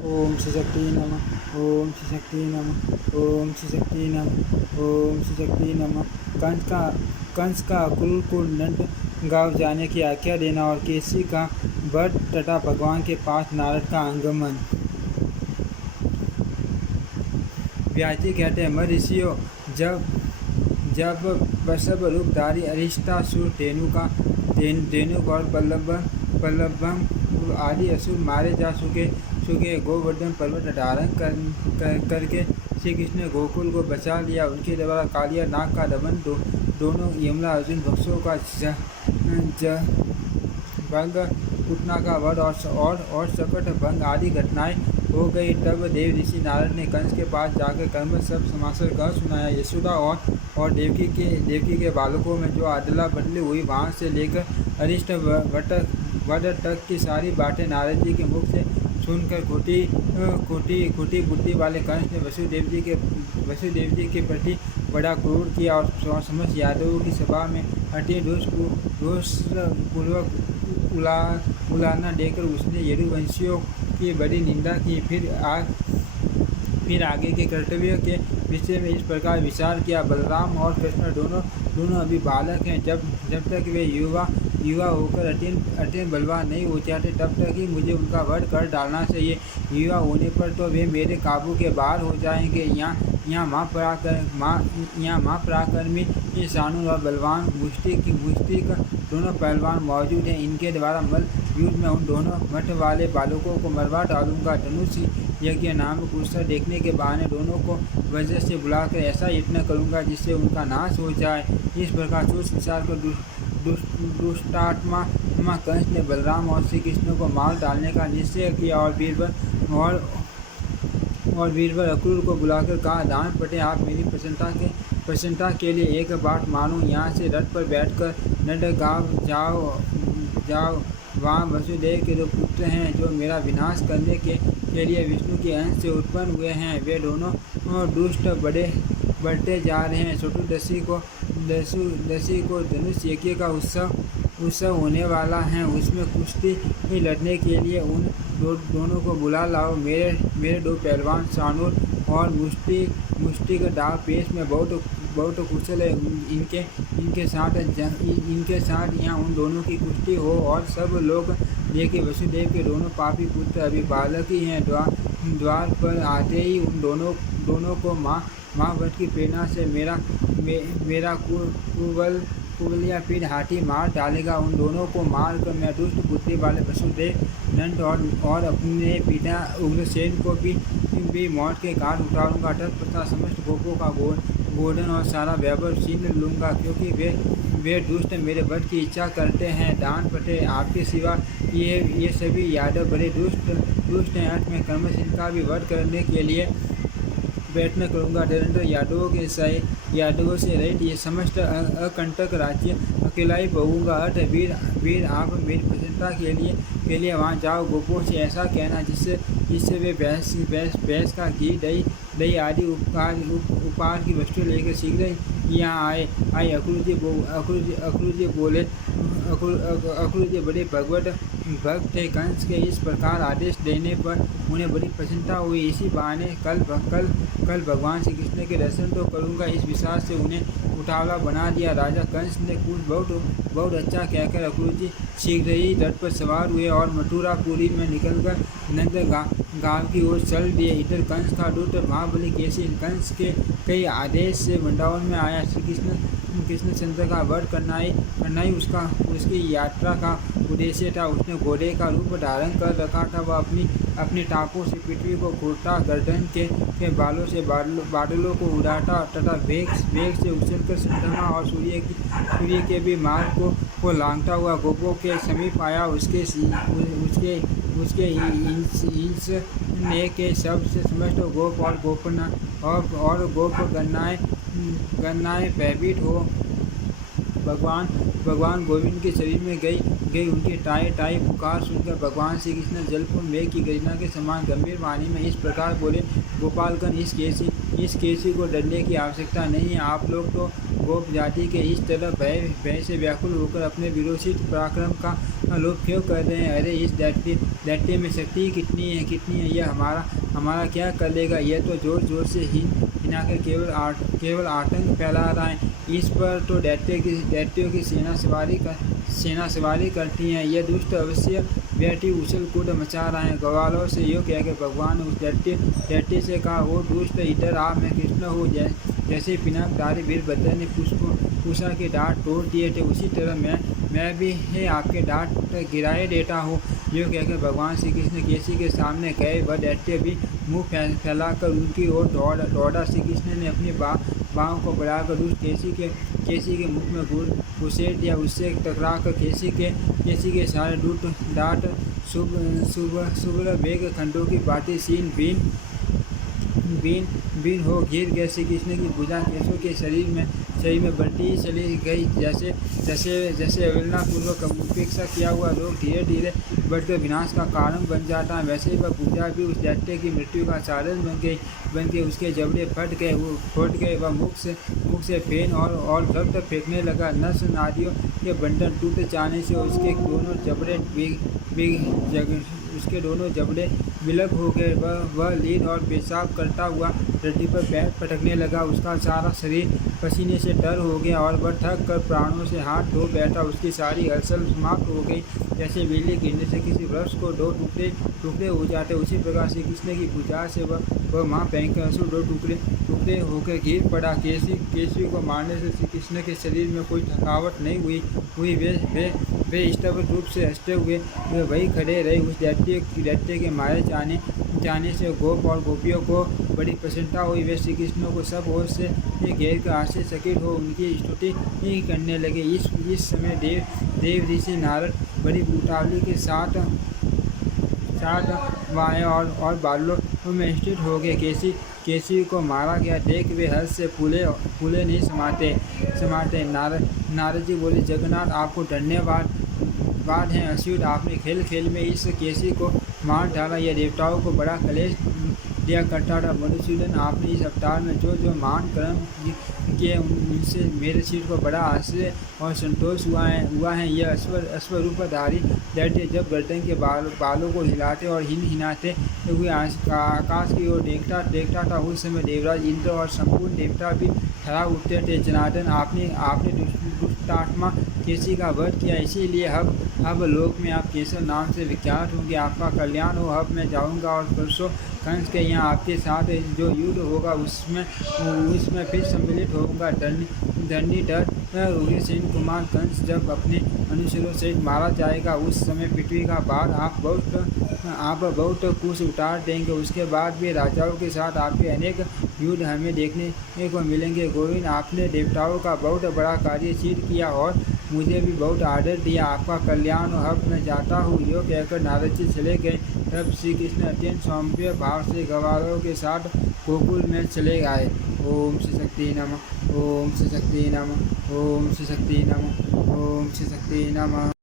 ओम श्री शक्ति नमः। ओम श्री शक्ति नमः। ओम श्री शक्ति नमः। ओम श्री शक्ति नमः। कंस का अक्रूर को नंदगांव जाने की आज्ञा देना और केसी का वध तथा भगवान के पास नारद का आगमन। व्यास जी कहते हैं, महर्षियों, जब वृषभ रूपधारी अरिष्टासुर धेनुक और पल्लवम आदि असुर मारे जा चुके गोवर्धन पर्वत धारण करके श्री कृष्ण ने गोकुल को बचा लिया। उनके द्वारा कालिया नाग का दमन, दोनों यमला अर्जुन भक्सों का भंग, पुतना का वध और सकट भंग आदि घटनाएं हो गई। तब देव ऋषि नारद ने कंस के पास जाकर कर्म सब समाचार कह सुनाया। यशोदा और देवकी के बालकों में जो अदला बदली हुई, वहाँ से लेकर अरिष्ट वध तक की सारी बातें नारद जी के मुख से सुनकर खोटी बुद्धि वाले कंस ने वसुदेव जी के प्रति बड़ा क्रूर किया और समस्त यादवों की सभा में अति दोषपूर्वक उलाना देकर उसने यदुवंशियों की बड़ी निंदा की। फिर आगे के कर्तव्य के विषय में इस प्रकार विचार किया। बलराम और कृष्ण दोनों अभी बालक हैं। जब तक वे युवा होकर अत्यंत बलवान नहीं हो जाते, तब तक ही मुझे उनका वध कर डालना चाहिए। युवा होने पर तो वे मेरे काबू के बाहर हो जाएंगे। यहाँ महापराक्रमी शानूर और बलवान मुष्टिक दोनों पहलवान मौजूद हैं। इनके द्वारा मल युद्ध में उन दोनों मठ वाले बालकों को मरवा डालूंगा। धनुष यज्ञ नामक उत्सव देखने के बहाने दोनों को वजह से बुलाकर ऐसा यत्न करूंगा जिससे उनका नाश हो जाए। इस प्रकार सोच विचार कर दुष्टात्मा कंस ने बलराम और श्री कृष्ण को मार डालने का निश्चय किया और बीरबल अक्रूर को बुलाकर कहा, दान पटे, आप मेरी प्रसन्नता के लिए एक बात मानो। यहाँ से रथ पर बैठकर नंदगांव जाओ। वहाँ वसुदेव के दो पुत्र हैं जो मेरा विनाश करने के लिए विष्णु के अंश से उत्पन्न हुए हैं। वे दोनों दुष्ट बढ़ते जा रहे हैं। चतुर्दशी को धनुष यज्ञ का उत्सव होने वाला है। उसमें कुश्ती लड़ने के लिए उन दोनों को बुला लाओ। मेरे दो पहलवान शानूर और मुष्टिक दाव पेश में बहुत कुशल है। इनके साथ यहाँ उन दोनों की कुश्ती हो। और सब लोग देखे वसुदेव के दोनों पापी पुत्र अभी बालक ही हैं। द्वार पर आते ही उन दोनों को माँ वध की प्रेरणा से मेरा कुबलिया पीठ हाथी मार डालेगा। उन दोनों को मार कर मैं दुष्ट बुद्धि वाले वसुदेव नंद और अपने पिता उग्रसेन को भी मौत के घाट उतारूंगा। तत्पश्चात समस्त गोपों का गोधन और सारा वैभव छीन लूँगा, क्योंकि वे दुष्ट मेरे वध की इच्छा करते हैं। दान पटे, आपके सिवा ये सभी यादव बड़े दुष्ट हैं। अंत में कर्मशील का भी वध करने के लिए प्रयत्न करूँगा। निरंतर यादवों से रहित ये समस्त अकंटक राज्य अकेला ही भोगूंगा। अर्थ वीर आप मेरी प्रसन्नता के लिए वहाँ जाओ। गोपों से ऐसा कहना जिससे वे भैंस का घी, दही आदि उपहार की वस्तु लेकर शीघ्र यहाँ आए। अक्रूर जी बड़े भगवत भक्त थे। कंस के इस प्रकार आदेश देने पर उन्हें बड़ी प्रसन्नता हुई। इसी बहाने कल भगवान श्री कृष्ण के दर्शन तो करूँगा, इस विश्वास से उन्हें उठावला बना दिया। राजा कंस ने कुछ बहुत अच्छा कहकर अक्रूर जी शीघ्र ही रथ पर सवार हुए और मथुरापुरी में निकलकर नंदगांव की ओर चल दिए। इधर कंस का दूत महाबली केसी कंस के कई आदेश से वृंदावन में आया। श्री कृष्णचंद्र का वध करना ही उसकी यात्रा का उद्देश्य था। उसने घोड़े का रूप धारण कर रखा था। वह अपनी टापों से पृथ्वी को घूरता, गर्दन के बालों से बादलों को उड़ाता तथा वेग से उछलकर चंद्रमा और सूर्य के भी मार्ग को लांघता हुआ गोपों के समीप आया। उसके इंस ने के शब्द से समस्त गोप और गोप गन्नाएं भयभीत हो भगवान गोविंद के शरीर में गई। उनकी टाई पुकार सुनकर भगवान श्री कृष्ण जलपुर मेघ की गर्जना के समान गंभीर वाणी में इस प्रकार बोले, गोपालगण, इस केसी को डरने की आवश्यकता नहीं है। आप लोग तो गोप जाति के इस तरह भय से व्याकुल होकर अपने विरोचित पराक्रम का लोभ क्यों कर रहे हैं? अरे इस दैत्य में शक्ति कितनी है, यह हमारा क्या कर लेगा? यह तो जोर जोर से हिनाकर केवल आतंक फैला रहा है। इस पर तो दैत्यों की सेना सवारी करती है। यह दुष्ट अवश्य बेटी उछल कूद मचा रहा है। ग्वालों से यूँ कहकर भगवान ने उस दैत्य से कहा, वो दुष्ट इधर आ, मैं कृष्ण हूँ। जैसे पिनाकधारी वीरभद्र ने पूषा के दांत तोड़ दिए थे, उसी तरह मैं भी है आपके दांत गिराए देता हूँ। यूँ कहकर भगवान श्री कृष्ण केसी के सामने गए। वह दैत्य भी मुँह फैलाकर उनकी ओर दौड़ा। श्री कृष्ण ने अपनी बाँह को बढ़ाकर दुष्ट केसी के मुख में घुसेड़ दिया। उससे टकराकर केसी के सारे दांत शुभ्र मेघ खंडों की भांति सीन बीन हो गिर गए। श्री कृष्ण की भुजा केशों के शरीर में बढ़ती चली गई। जैसे अवहेलनापूर्वक उपेक्षा किया हुआ रोग धीरे धीरे बढ़कर विनाश का कारण बन जाता है, वैसे वह भुजा भी उस दैत्य की मृत्यु का साधन बन के उसके जबड़े फट गए। वह मुख से फेन और रक्त फेंकने लगा। नस नादियों के बंधन टूट जाने से उसके दोनों जबड़े विलग हो गए। वह लीन और पेशाब करता हुआ टट्टी पर पैर पटकने लगा। उसका सारा शरीर पसीने से तर हो गया और वह थक कर प्राणों से हाथ धो बैठा। उसकी सारी हलचल समाप्त हो गई। जैसे बिजली गिरने से किसी वृक्ष को दो टुकड़े हो जाते, उसी प्रकार श्री कृष्ण की भुजा से वह माँ भयंकर असुर दो टुकड़े होकर गिर पड़ा। केसी को मारने से श्री कृष्ण के शरीर में कोई थकावट नहीं हुई। वे स्तब्ध रूप से हंसते हुए वही खड़े रहे। उस दैत्य के मारे जाने से गोप और गोपियों को बड़ी प्रसन्नता हुई। वे श्री कृष्ण को सब ओर से घेर कर आश्चर्यचकित हो उनकी स्तुति करने लगे। इस समय देव ऋषि नारद बड़ी उतावली के साथ वाएँ और बालों में स्थित हो गए। केसी को मारा गया देख वे हर्ष से फूले नहीं समाते। नारद जी बोले, जगन्नाथ आपको धन्यवाद है। अच्युत, आपने खेल में इस केसी को मार डाला। यह देवताओं को बड़ा क्लेश दिया करता था। मधुसूदन, आपने इस अवतार में जो महान कर्म किए उनसे मेरे सिर को बड़ा आश्चर्य और संतोष हुआ है। यह अश्वरूपधारी दैत्य जब गर्दन के बालों को हिलाते और हिनाते हुए आकाश की ओर देखता था, उस समय देवराज इंद्र और संपूर्ण देवता भी ठहरा उठते थे। जनार्दन, आपने दुष्टात्मा केसी का वध किया, इसीलिए अब लोक में आप केशव नाम से विख्यात होंगे। आपका कल्याण हो। अब मैं जाऊंगा और परसों कंस के यहाँ आपके साथ जो युद्ध होगा उसमें फिर सम्मिलित होऊंगा। धरणीधर उग्रसेन कुमार कंस जब अपने अनुचरों से मारा जाएगा, उस समय पृथ्वी का भार आप बहुत कुछ उतार देंगे। उसके बाद भी राजाओं के साथ आपके अनेक युद्ध हमें देखने को मिलेंगे। गोविंद, आपने देवताओं का बहुत बड़ा कार्य सिद्ध किया और मुझे भी बहुत आदर दिया। आपका कल्याण हो। अब मैं जाता हूँ। यो कहकर नारद जी चले गए। तब श्री कृष्ण अत्यंत सौम्य भाव से ग्वालों के साथ गोकुल में चले आए। ओम श्री शक्ति नमः। ओम श्री शक्ति नमः। ओम श्री शक्ति नमः। ओम श्री शक्ति नमः।